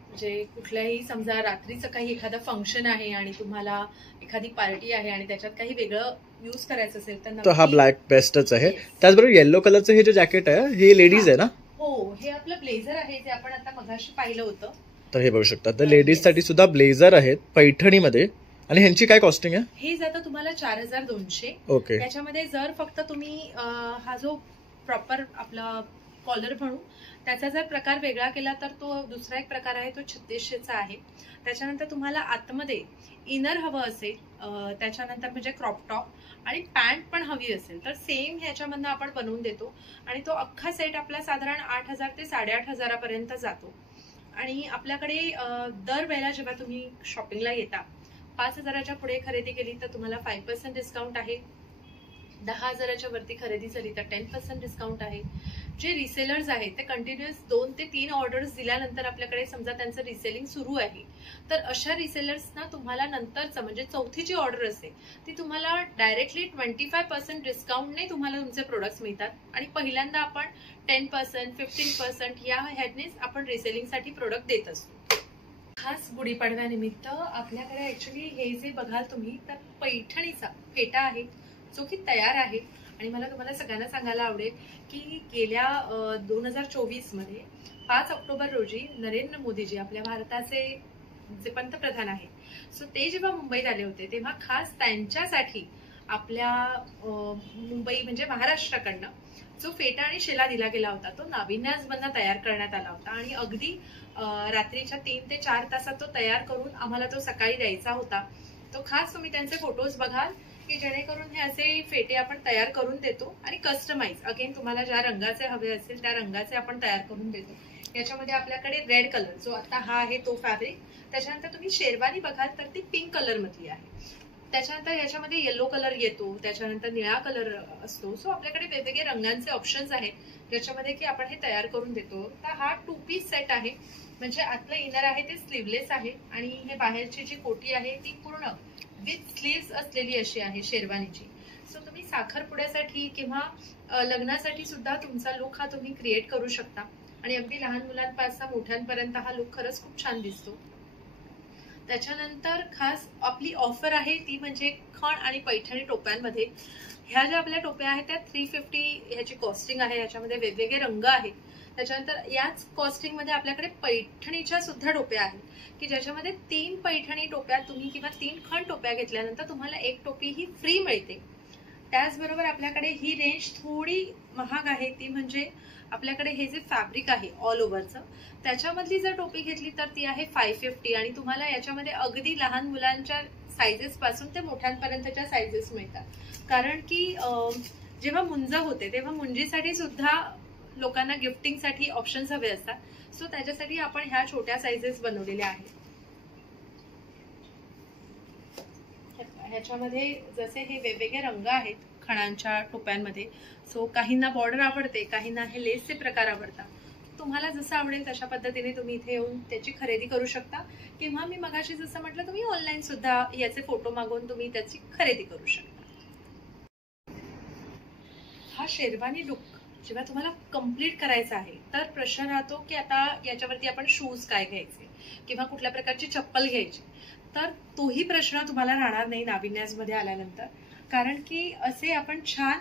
म्हणजे कुठल्याही समजा रात्रीचं काही एखादं फंक्शन आहे आणि तुम्हाला एखादी पार्टी आहे आणि त्याच्यात काही वेगळं यूज करायचं असेल तर हा ब्लॅक बेस्टच आहे. त्याचबरोबर येलो कलरचं हे जे जॅकेट आहे हे लेडीज आहे ना? हो, हे आपलं ब्लेझर आहे जे आपण आता मगाशी पाहिलं होतं. तर हे बघू शकता, तर लेडीज साठी सुद्धा ब्लेझर आहेत पैठणीमध्ये आणि ह्यांची काय कॉस्टिंग आहे? हे जातं तुम्हाला 4200. ओके. त्याच्यामध्ये जर फक्त तुम्ही हा जो प्रॉपर आपला कॉलर म्हणू त्याचा जर प्रकार वेगळा केला तर तो दुसरा एक प्रकार आहे, तो 3600चा आहे. त्याच्यानंतर तुम्हाला आतमध्ये इनर हवं असेल, त्याच्यानंतर म्हणजे क्रॉप टॉप आणि पॅन्ट पण हवी असेल तर सेम ह्याच्यामधनं आपण बनवून देतो आणि तो अख्खा सेट आपला साधारण 8000 ते 8500 पर्यंत जातो. आणि आपल्याकडे दरवेळेला जेव्हा तुम्ही शॉपिंगला येता 5000च्या पुढे खरेदी केली तर तुम्हाला 5% डिस्काउंट आहे. 10,000च्या वरती खरेदी झाली तर 10% डिस्काउंट आहे. जे रिसेलर्स आहेत ते कंटिन्युअस 2 ते 3 ऑर्डर्स दिल्यानंतर आपल्याकडे समजा त्यांचं रिसेलिंग सुरू आहे तर अशा रिसेलर्सना तुम्हाला नंतरचं म्हणजे चौथी जी ऑर्डर असेल ती तुम्हाला डायरेक्टली 25% डिस्काउंटने तुम्हाला तुमचे प्रोडक्ट्स मिळतात आणि पहिल्यांदा आपण 10%, 15% या ह्यानेच आपण रिसेलिंगसाठी प्रोडक्ट देत असतो. खास गुढीपाडव्यानिमित्त आपल्याकडे ऍक्च्युली हे जे बघाल तुम्ही तर पैठणीचा फेटा आहे जो की तयार आहे. आणि मला तुम्हाला सगळ्यांना सांगायला आवडेल की गेल्या 2024 मध्ये 5 ऑक्टोबर रोजी नरेंद्र मोदीजी आपल्या भारताचे जे पंतप्रधान आहेत सो ते जेव्हा मुंबईत आले होते तेव्हा खास त्यांच्यासाठी आपल्या मुंबई म्हणजे महाराष्ट्राकडनं जो फेटा आणि शेला दिला गेला होता तो नाविन्यासमधनं तयार करण्यात आला होता आणि अगदी रात्रीच्या 3 ते 4 तासात तो तयार करून आम्हाला तो सकाळी द्यायचा होता. तो खास तुम्ही त्यांचे फोटोज बघाल की जेणेकरून हे असे फेटे आपण तयार करून देतो आणि कस्टमाइज अगेन तुम्हाला ज्या रंगाचे हवे असेल त्या रंगाचे आपण तयार करून देतो. याच्यामध्ये आपल्याकडे रेड कलर जो आता हा आहे तो फॅब्रिक, त्याच्यानंतर तुम्ही शेरवानी बघाल तर ती पिंक कलर मधली आहे. त्याच्यानंतर याच्यामध्ये येलो कलर येतो, त्याच्यानंतर निळा कलर असतो. सो आपल्याकडे वेगवेगळे रंगांचे ऑप्शन्स आहेत ज्याच्यामध्ये की आपण हे तयार करून देतो. तर हा 2 पीस सेट आहे म्हणजे आतलं इनर आहे ते स्लीवलेस आहे आणि हे बाहेरची जी कोटी आहे ती पूर्ण विथ स्लीव्स असलेली अशी आहे शेरवानीची. सो तुम्ही साखरपुड्यासाठी किंवा लग्नासाठी सुद्धा तुमचा लुक हा तुम्ही क्रिएट करू शकता आणि अगदी लहान मुलांपासून मोठ्यांपर्यंत हा लुक खरंच खूप छान दिसतो. त्याच्यानंतर खास आपली ऑफर आहे ती म्हणजे खण आणि पैठणी टोप्यांमध्ये. ह्या ज्या आपल्या टोप्या आहेत त्या 350 ह्याची कॉस्टिंग आहे. याच्यामध्ये वेगवेगळे रंग आहेत. त्याच्यानंतर याच कॉस्टिंग मध्ये आपल्याकडे पैठणीच्या सुद्धा टोप्या आहेत की ज्याच्यामध्ये 3 पैठणी टोप्या तुम्ही किंवा 3 खण टोप्या घेतल्यानंतर तुम्हाला एक टोपी ही फ्री मिळते. त्याचबरोबर आपल्याकडे ही रेंज थोडी महाग आहे ती म्हणजे आपल्याकडे हे जे फॅब्रिक आहे ऑल ओव्हरचं त्याच्यामधली जर टोपी घेतली तर ती आहे 550 आणि तुम्हाला याच्यामध्ये अगदी लहान मुलांच्या सायझेस पासून ते मोठ्यांपर्यंतच्या सायझेस मिळतात. कारण की जेव्हा मुंज होते तेव्हा मुंजीसाठी सुद्धा लोकांना गिफ्टिंगसाठी ऑप्शन्स हवे असतात. सो त्याच्यासाठी आपण ह्या छोट्या सायझेस बनवलेल्या आहेत. ह्याच्यामध्ये जसे हे वेगवेगळे रंग आहेत खणांच्या टोप्यांमध्ये. सो काहींना बॉर्डर आवडते, काहींना हे लेसचे प्रकार आवडतात. तुम्हाला जसं आवडेल तशा पद्धतीने तुम्ही इथे येऊन त्याची खरेदी करू शकता किंवा मी मगाशी जसं म्हटलं तुम्ही ऑनलाईन सुद्धा याचे फोटो मागवून तुम्ही त्याची खरेदी करू शकता. हा शेरवानी लुक जेव्हा तुम्हाला कम्प्लीट करायचा आहे तर प्रश्न राहतो की आता याच्यावरती आपण शूज काय घ्यायचे किंवा कुठल्या प्रकारची चप्पल घ्यायची. तर तोही प्रश्न तुम्हाला राहणार नाही नाविन्यासमध्ये आल्यानंतर, कारण की असे आपण छान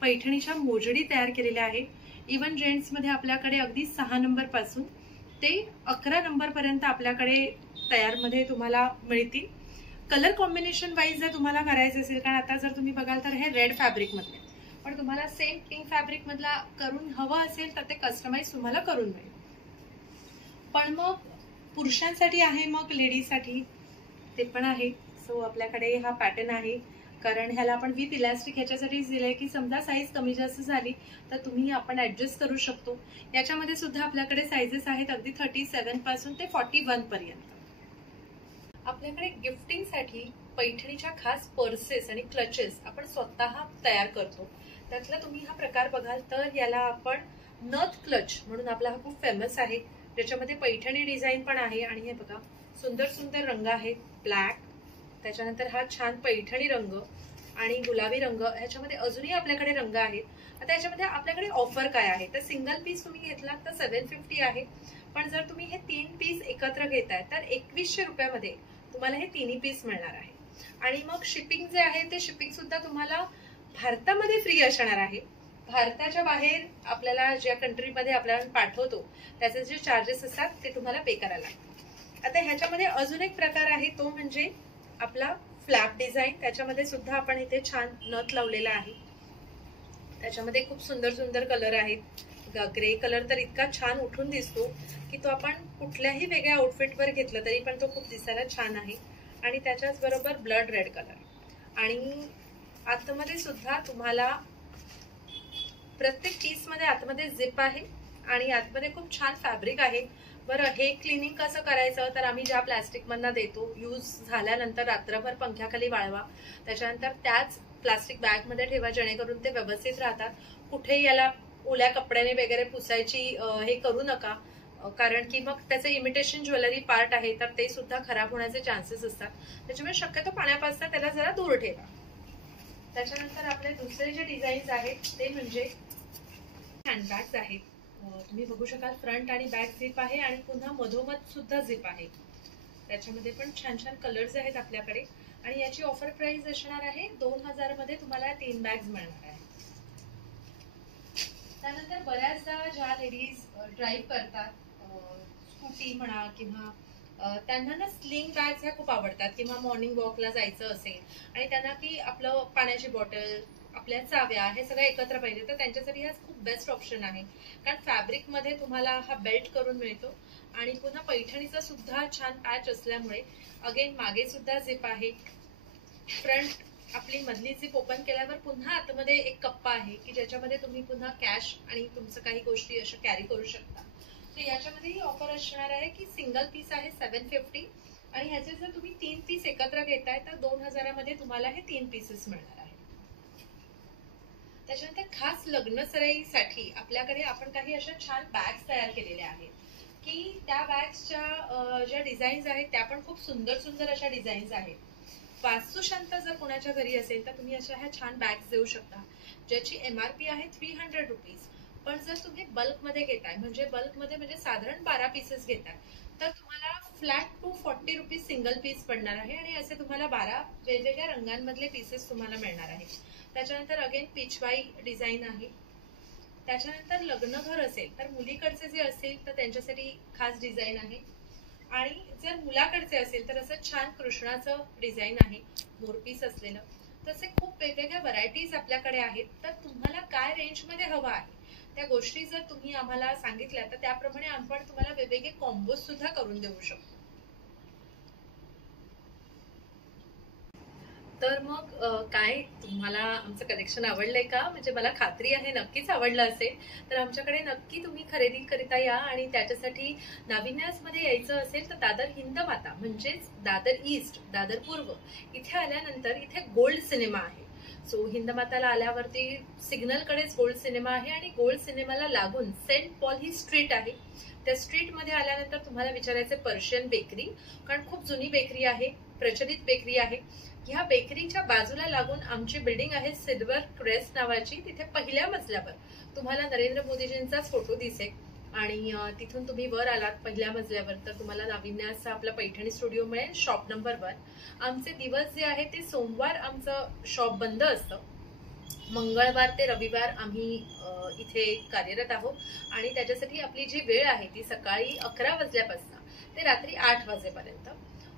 पैठणीच्या मोजडी तयार केलेल्या आहेत. इव्हन जेंट्समध्ये आपल्याकडे अगदी 6 नंबर पासून ते 11 नंबर पर्यंत आपल्याकडे तयारमध्ये तुम्हाला मिळतील. कलर कॉम्बिनेशन वाईज जर तुम्हाला करायचं असेल, कारण आता जर तुम्ही बघाल तर हे रेड फॅब्रिक मधले पण तुम्हाला सेम पिंक फॅब्रिक मधला करून हवं असेल तर ते कस्टमाइज तुम्हाला करून मिळेल. पण मग पुरुषांसाठी आहे, मग लेडीजसाठी ते पण आहे. सो आपल्याकडे हा पॅटर्न आहे कारण ह्याला आपण विथ इलास्टिक ह्याच्यासाठीच दिलंय की समजा साईज कमी जास्त झाली तर तुम्ही आपण ऍडजस्ट करू शकतो. याच्यामध्ये सुद्धा आपल्याकडे साईजेस आहेत अगदी 37 पासून ते 41 पर्यंत. आपल्याकडे गिफ्टिंगसाठी पैठणीच्या खास पर्सेस आणि क्लचेस आपण स्वतः तयार करतो. त्यातला तुम्ही हा प्रकार बघाल तर याला आपण नथ क्लच म्हणून आपला हा खूप फेमस आहे ज्याच्यामध्ये पैठणी डिझाईन पण आहे. आणि हे बघा सुंदर सुंदर रंग आहेत, ब्लॅक, त्याच्यानंतर हा छान पैठणी रंग आणि गुलाबी रंग. ह्याच्यामध्ये अजूनही आपल्याकडे रंग आहेत. आता याच्यामध्ये आपल्याकडे ऑफर काय आहे तर सिंगल पीस तुम्ही घेतला तर 750 आहे, पण जर तुम्ही हे 3 पीस एकत्र घेताय तर 2100 रुपयामध्ये तुम्हाला हे 3 पीस मिळणार आहे. आणि मग शिपिंग जे आहे ते शिपिंग सुद्धा तुम्हाला भारतामध्ये फ्री असणार आहे. भारताच्या बाहेर आपल्याला ज्या कंट्रीमध्ये आपल्याला पाठवतो त्याचे जे चार्जेस असतात ते तुम्हाला पे करायला लागतात. आता ह्याच्यामध्ये अजून एक प्रकार आहे तो म्हणजे आपला फ्लॅप डिझाईन, त्याच्यामध्ये सुद्धा आपण इथे छान नथ लावलेला आहे. त्याच्यामध्ये खूप सुंदर सुंदर कलर आहेत. ग्रे कलर तर इतका छान उठून दिसतो की तो आपण कुठल्याही वेगळ्या आउटफिटवर घेतलं तरी पण तो खूप दिसायला छान आहे. आणि त्याच्याच बरोबर ब्लड रेड कलर. आणि आतमध्ये सुद्धा तुम्हाला प्रत्येक पीस मध्ये आतमध्ये झिप आहे आणि आतमध्ये खूप छान फॅब्रिक आहे. बरं, हे क्लिनिंग कसं करायचं, तर आम्ही ज्या प्लास्टिक मधनं देतो, यूज झाल्यानंतर रात्रभर पंख्याखाली वाळवा, त्याच्यानंतर त्याच प्लास्टिक बॅग मध्ये ठेवा, जेणेकरून ते व्यवस्थित राहतात. कुठेही याला ओल्या कपड्याने वगैरे पुसायची हे करू नका, कारण की मग त्याचं इमिटेशन ज्वेलरी पार्ट आहे तर ते सुद्धा खराब होण्याचे चान्सेस असतात. त्याच्यामुळे शक्यतो पाण्यापासून त्याला जरा दूर ठेवा. त्याच्यानंतर आपले दुसरे जे डिझाईन्स आहेत ते म्हणजे हँडबॅग्स आहेत. तुम्ही बघू शकाल फ्रंट आणि बॅक झिप आहे आणि पुन्हा मधोमध सुद्धा झिप आहे. त्याच्यामध्ये पण छान छान कलर्स आहेत आपल्याकडे. आणि याची ऑफर प्राइस असणार आहे 2000 मध्ये तुम्हाला 3 बॅग्स मिळणार आहे. त्यानंतर बऱ्याचदा ज्या लेडीज ड्राईव्ह करतात, स्कूटी म्हणा किंवा त्यांना ना स्लिंग बॅग्स ह्या खूप आवडतात, किंवा मॉर्निंग वॉकला जायचं असेल आणि त्यांना की आपलं पाण्याची बॉटल, आपल्या चाव्या हे सगळं एकत्र पाहिजे, तर त्यांच्यासाठी हा खूप बेस्ट ऑप्शन आहे. कारण फॅब्रिक मध्ये तुम्हाला हा बेल्ट करून मिळतो आणि पुन्हा पैठणीचा सुद्धा छान पॅच असल्यामुळे अगेन मागे सुद्धा झिप आहे. फ्रंट आपली मधली झिप ओपन केल्यावर पुन्हा आतमध्ये एक कप्पा आहे की ज्याच्यामध्ये तुम्ही पुन्हा कॅश आणि तुमचं काही गोष्टी अशा कॅरी करू शकता. तर याच्यामध्ये ही ऑफर असणार आहे की सिंगल पीस आहे 750 आणि ह्याचे जर तुम्ही 3 पीस एकत्र घेताय तर 2000 मध्ये तुम्हाला हे 3 पीसेस मिळणार आहे. त्याच्यानंतर खास लग्न सराईसाठी आपल्याकडे आपण काही अशा छान बॅग्स तयार केलेल्या आहेत की त्या बॅग्सच्या ज्या डिझाईन्स आहेत त्या पण खूप सुंदर सुंदर अशा डिझाईन्स आहेत. वास्तुशांत जर कोणाच्या घरी असेल तर तुम्ही अशा ह्या छान बॅग्स देऊ शकता, ज्याची MRP आहे 300 रुपीज. पण जर तुम्ही बल्कमध्ये घेताय, म्हणजे बल्कमध्ये म्हणजे साधारण 12 पीसेस घेताय, तर तुम्हाला फ्लॅट 240 रुपीज सिंगल पीस पडणार आहे आणि असे तुम्हाला 12 वेगवेगळ्या रंगांमधले पीसेस तुम्हाला मिळणार आहे. त्याच्यानंतर अगेन पिचवाई डिझाईन आहे. त्याच्यानंतर लग्न घर असेल तर मुलीकडचे जे असेल तर त्यांच्यासाठी खास डिझाईन आहे. आणि जर मुलाकडचे असेल तर असं छान कृष्णाचं डिझाईन आहे, मोरपीस असलेलं. तसे खूप वेगवेगळ्या व्हरायटीज आपल्याकडे आहेत. तर तुम्हाला काय रेंजमध्ये हवं आहे त्या गोष्टी जर तुम्ही आम्हाला सांगितल्या तर त्याप्रमाणे आपण तुम्हाला वेगवेगळे कॉम्बोज सुद्धा करून देऊ शकतो. तर मग काय तुम्हाला आमचं कलेक्शन आवडलंय का? म्हणजे मला खात्री आहे नक्कीच आवडलं असेल. तर आमच्याकडे नक्की तुम्ही खरेदी करिता या. आणि त्याच्यासाठी नाविन्यासमध्ये यायचं असेल तर दादर हिंदमाता म्हणजेच दादर ईस्ट, दादर पूर्व इथे आल्यानंतर इथे गोल्ड सिनेमा आहे. सो हिंदमाताला आल्यावरती सिग्नलकडेच गोल्ड सिनेमा आहे आणि गोल्ड सिनेमाला लागून सेंट पॉल ही स्ट्रीट आहे. त्या स्ट्रीट मध्ये आल्यानंतर तुम्हाला विचारायचं पर्शियन बेकरी, कारण खूप जुनी बेकरी आहे, प्रचलित बेकरी आहे. ह्या बेकरीच्या बाजूला लागून आमची बिल्डिंग आहे सिल्वर क्रेस्ट नावाची. तिथे पहिल्या मजल्यावर तुम्हाला नरेंद्र मोदीजींचाच फोटो दिसेल आणि तिथून तुम्ही वर आलात पहिल्या मजल्यावर तर तुम्हाला नाविन्यासचा आपला पैठणी स्टुडिओ मिळेल, शॉप नंबर 1. आमचे दिवस जे आहे ते सोमवार आमचं शॉप बंद असतं, मंगळवार ते रविवार आम्ही इथे कार्यरत आहोत. आणि त्याच्यासाठी आपली जी वेळ आहे ती सकाळी 11 वाजल्यापासून ते रात्री 8 वाजेपर्यंत.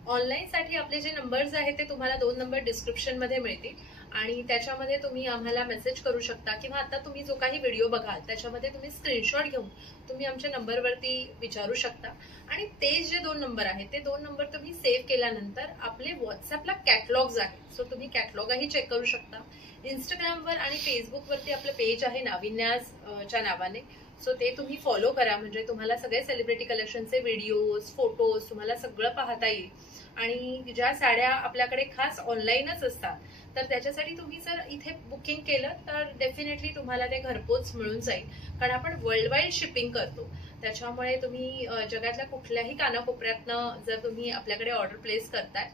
ऑनलाईन साठी आपले जे नंबर्स आहेत ते तुम्हाला 2 नंबर डिस्क्रिप्शन मध्ये मिळतील आणि त्याच्यामध्ये तुम्ही आम्हाला मेसेज करू शकता किंवा आता तुम्ही जो काही व्हिडिओ बघाल त्याच्यामध्ये तुम्ही स्क्रीनशॉट घेऊन तुम्ही आमच्या नंबरवरती विचारू शकता. आणि ते जे 2 नंबर आहेत ते 2 नंबर तुम्ही सेव्ह केल्यानंतर आपले व्हॉट्सअपला कॅटलॉग्स आहेत, सो तुम्ही कॅटलॉगही चेक करू शकता. इंस्टाग्रामवर आणि फेसबुकवरती आपलं पेज आहे नाविन्यासच्या नावाने, सो ते तुम्ही फॉलो करा. म्हणजे तुम्हाला सगळे सेलिब्रिटी कलेक्शनचे व्हिडिओज, फोटोज तुम्हाला सगळं पाहता येईल. आणि ज्या साड्या आपल्याकडे खास ऑनलाईनच असतात तर त्याच्यासाठी तुम्ही जर इथे बुकिंग केलं तर डेफिनेटली तुम्हाला ते घरपोच मिळून जाईल, कारण आपण वर्ल्ड वाईड शिपिंग करतो. त्याच्यामुळे तुम्ही जगातल्या कुठल्याही कानाकोपऱ्यातनं जर तुम्ही आपल्याकडे ऑर्डर प्लेस करताय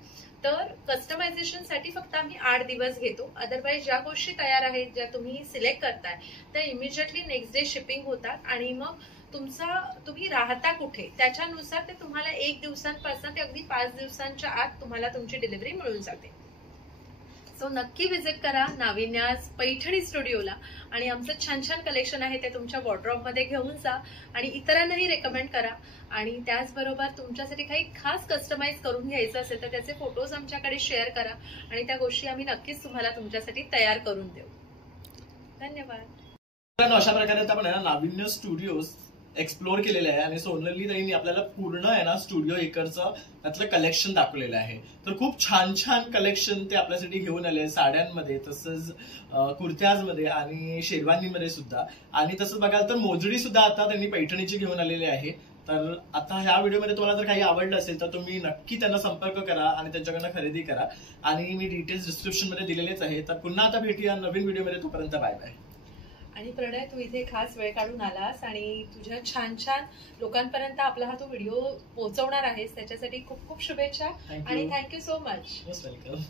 तर कस्टमायझेशन साठी फक्त आम्ही 8 दिवस घेतो. अदरवाईज ज्या गोष्टी तयार आहेत ज्या तुम्ही सिलेक्ट करताय त्या इमिजिएटली नेक्स्ट डे शिपिंग होतात आणि मग तुम्ही राहता कुठे त्याच्यानुसार ते तुम्हाला 1 दिवसांपासून ते अगदी 5 दिवसांच्या आत तुम्हाला तुमची डिलिव्हरी मिळून जाते. सो नक्की विजिट करा नाविन्यास पैठणी स्टुडिओला आणि आमचं छान छान कलेक्शन आहे ते तुमच्या वॉर्डरोब मध्ये घेऊन जा आणि इतरांनाही रेकमेंड करा. आणि त्याचबरोबर तुमच्यासाठी काही खास कस्टमाइज करून घ्यायचं असेल तर त्याचे फोटोज आमच्याकडे शेअर करा आणि त्या गोष्टी आम्ही नक्कीच तुम्हाला तुमच्यासाठी तयार करून देऊ. धन्यवाद. अशा प्रकारे आपण नाविन्य स्टुडिओज एक्सप्लोर केलेलं आहे आणि सोनली ताईंनी आपल्याला पूर्ण आहे ना स्टुडिओ एकरचं त्यातलं कलेक्शन दाखवलेलं आहे. तर खूप छान छान कलेक्शन ते आपल्यासाठी घेऊन आले साड्यांमध्ये, तसंच कुर्त्याजमध्ये आणि शेरवानीमध्ये सुद्धा. आणि तसंच बघाल तर मोजडी सुद्धा आता त्यांनी पैठणीची घेऊन आलेली आहे. तर आता ह्या व्हिडिओमध्ये तुम्हाला जर काही आवडलं असेल तर तुम्ही नक्की त्यांना संपर्क करा आणि त्यांच्याकडनं खरेदी करा. आणि मी डिटेल्स डिस्क्रिप्शन मध्ये दिलेलेच आहे. तर पुन्हा आता भेटूया नवीन व्हिडिओमध्ये. तोपर्यंत बाय बाय. आणि प्रणय, तू इथे खास वेळ काढून आलास आणि तुझ्या छान छान लोकांपर्यंत आपला हा तो व्हिडिओ पोहोचवणार आहेस त्याच्यासाठी खूप खूप शुभेच्छा आणि thank you so much. Most welcome.